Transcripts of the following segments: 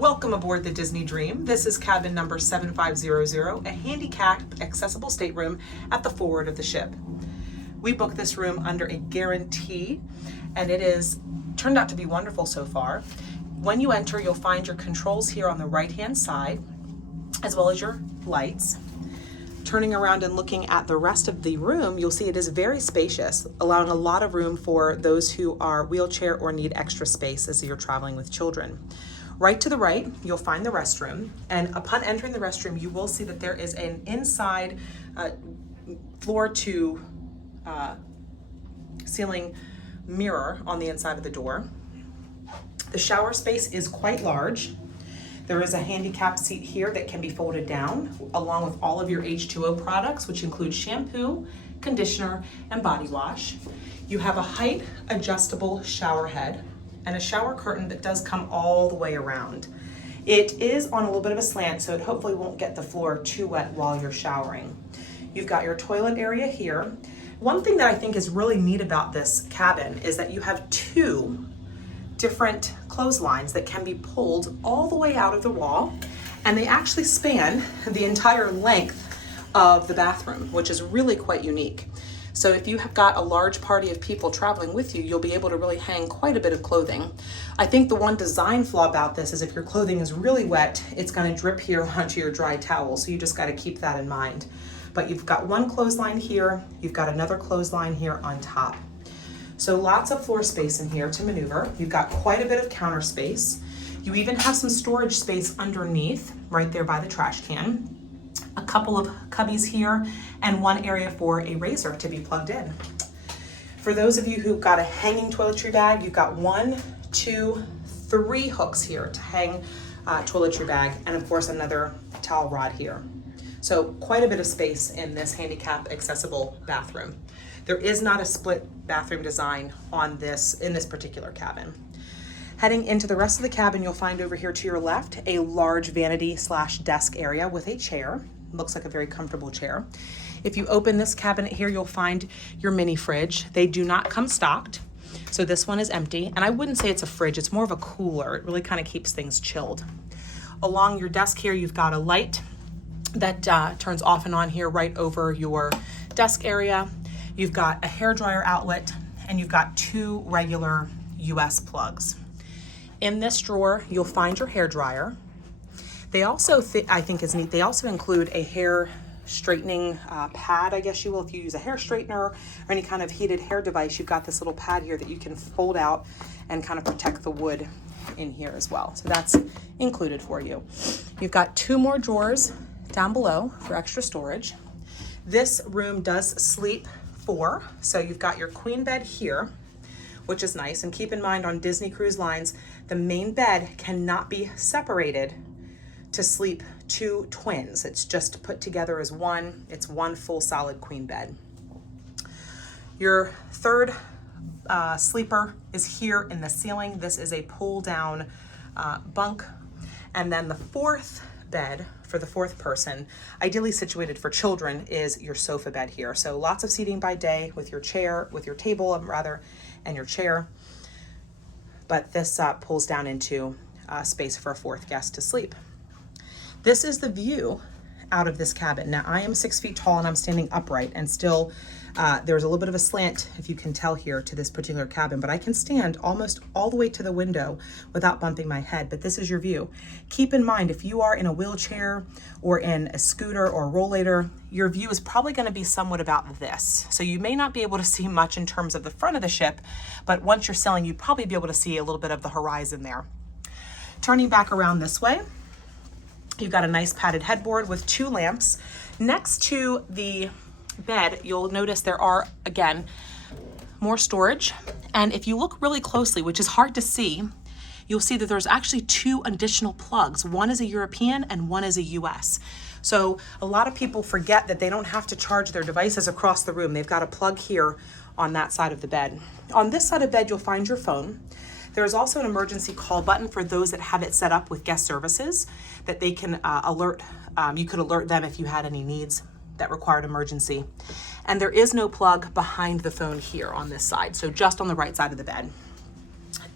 Welcome aboard the Disney Dream. This is cabin number 7500, a handicap accessible stateroom at the forward of the ship. We booked this room under a guarantee, and it is turned out to be wonderful so far. When you enter, you'll find your controls here on the right-hand side, as well as your lights. Turning around and looking at the rest of the room, you'll see it is very spacious, allowing a lot of room for those who are wheelchair or need extra space as you're traveling with children. Right to the right, you'll find the restroom, and upon entering the restroom, you will see that there is an inside floor to ceiling mirror on the inside of the door. The shower space is quite large. There is a handicap seat here that can be folded down, along with all of your H2O products, which include shampoo, conditioner, and body wash. You have a height adjustable shower head and a shower curtain that does come all the way around. It is on a little bit of a slant, so it hopefully won't get the floor too wet while you're showering. You've got your toilet area here. One thing that I think is really neat about this cabin is that you have two different clotheslines that can be pulled all the way out of the wall, and they actually span the entire length of the bathroom, which is really quite unique. So if you have got a large party of people traveling with you, you'll be able to really hang quite a bit of clothing. I think the one design flaw about this is if your clothing is really wet, it's going to drip here onto your dry towel, so you just got to keep that in mind. But you've got one clothesline here, you've got another clothesline here on top. So lots of floor space in here to maneuver. You've got quite a bit of counter space. You even have some storage space underneath, right there by the trash can. A couple of cubbies here, and one area for a razor to be plugged in. For those of you who've got a hanging toiletry bag, you've got 1, 2, 3 hooks here to hang toiletry bag, and of course another towel rod here. So quite a bit of space in this handicap accessible bathroom. There is not a split bathroom design on in this particular cabin. Heading into the rest of the cabin, you'll find over here to your left a large vanity / desk area with a chair. Looks like a very comfortable chair. If you open this cabinet here, you'll find your mini fridge. They do not come stocked, so this one is empty. And I wouldn't say it's a fridge, it's more of a cooler. It really kind of keeps things chilled. Along your desk here, you've got a light that turns off and on here right over your desk area. You've got a hairdryer outlet, and you've got 2 regular US plugs. In this drawer, you'll find your hairdryer. They also, I think is neat, they also include a hair straightening pad, I guess you will. If you use a hair straightener or any kind of heated hair device, you've got this little pad here that you can fold out and kind of protect the wood in here as well. So that's included for you. You've got 2 more drawers down below for extra storage. This room does sleep 4, so you've got your queen bed here, which is nice. And keep in mind, on Disney Cruise Lines, the main bed cannot be separated to sleep 2 twins. It's just put together as one. It's one full solid queen bed. Your third sleeper is here in the ceiling. This is a pull down bunk. And then the 4th bed for the 4th person, ideally situated for children, is your sofa bed here. So lots of seating by day with your chair, with your table rather, and your chair. But this pulls down into space for a 4th guest to sleep. This is the view out of this cabin. Now I am 6 feet tall and I'm standing upright, and still there's a little bit of a slant, if you can tell here, to this particular cabin, but I can stand almost all the way to the window without bumping my head. But this is your view. Keep in mind, if you are in a wheelchair or in a scooter or a rollator, your view is probably going to be somewhat about this. So you may not be able to see much in terms of the front of the ship, but once you're sailing, you'd probably be able to see a little bit of the horizon there. Turning back around this way, you've got a nice padded headboard with 2 lamps. Next to the bed, you'll notice there are, again, more storage. And if you look really closely, which is hard to see, you'll see that there's actually 2 additional plugs. One is a European and one is a US. So a lot of people forget that they don't have to charge their devices across the room. They've got a plug here on that side of the bed. On this side of the bed, you'll find your phone. There is also an emergency call button for those that have it set up with guest services, that they can you could alert them if you had any needs that required emergency. And there is no plug behind the phone here on this side, so just on the right side of the bed.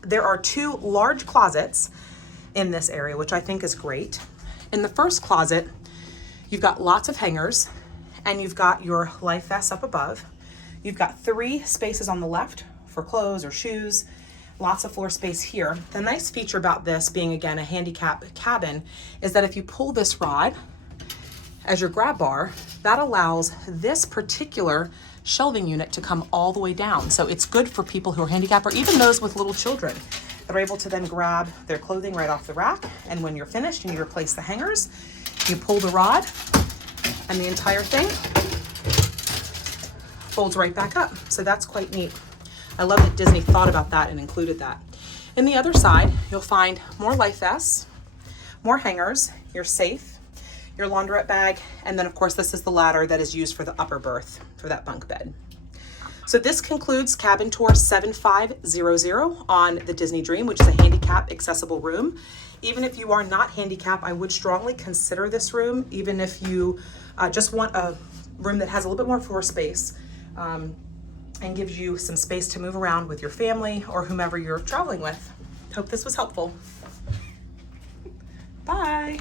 There are 2 large closets in this area, which I think is great. In the first closet, you've got lots of hangers and you've got your life vests up above. You've got 3 spaces on the left for clothes or shoes, lots of floor space here. The nice feature about this being, again, a handicap cabin is that if you pull this rod as your grab bar, that allows this particular shelving unit to come all the way down. So it's good for people who are handicapped or even those with little children. They're able to then grab their clothing right off the rack, and when you're finished and you replace the hangers, you pull the rod and the entire thing folds right back up. So that's quite neat. I love that Disney thought about that and included that. In the other side, you'll find more life vests, more hangers, your safe, your laundrette bag, and then of course this is the ladder that is used for the upper berth for that bunk bed. So this concludes cabin tour 7500 on the Disney Dream, which is a handicap accessible room. Even if you are not handicapped, I would strongly consider this room, even if you just want a room that has a little bit more floor space and gives you some space to move around with your family or whomever you're traveling with. Hope this was helpful. Bye.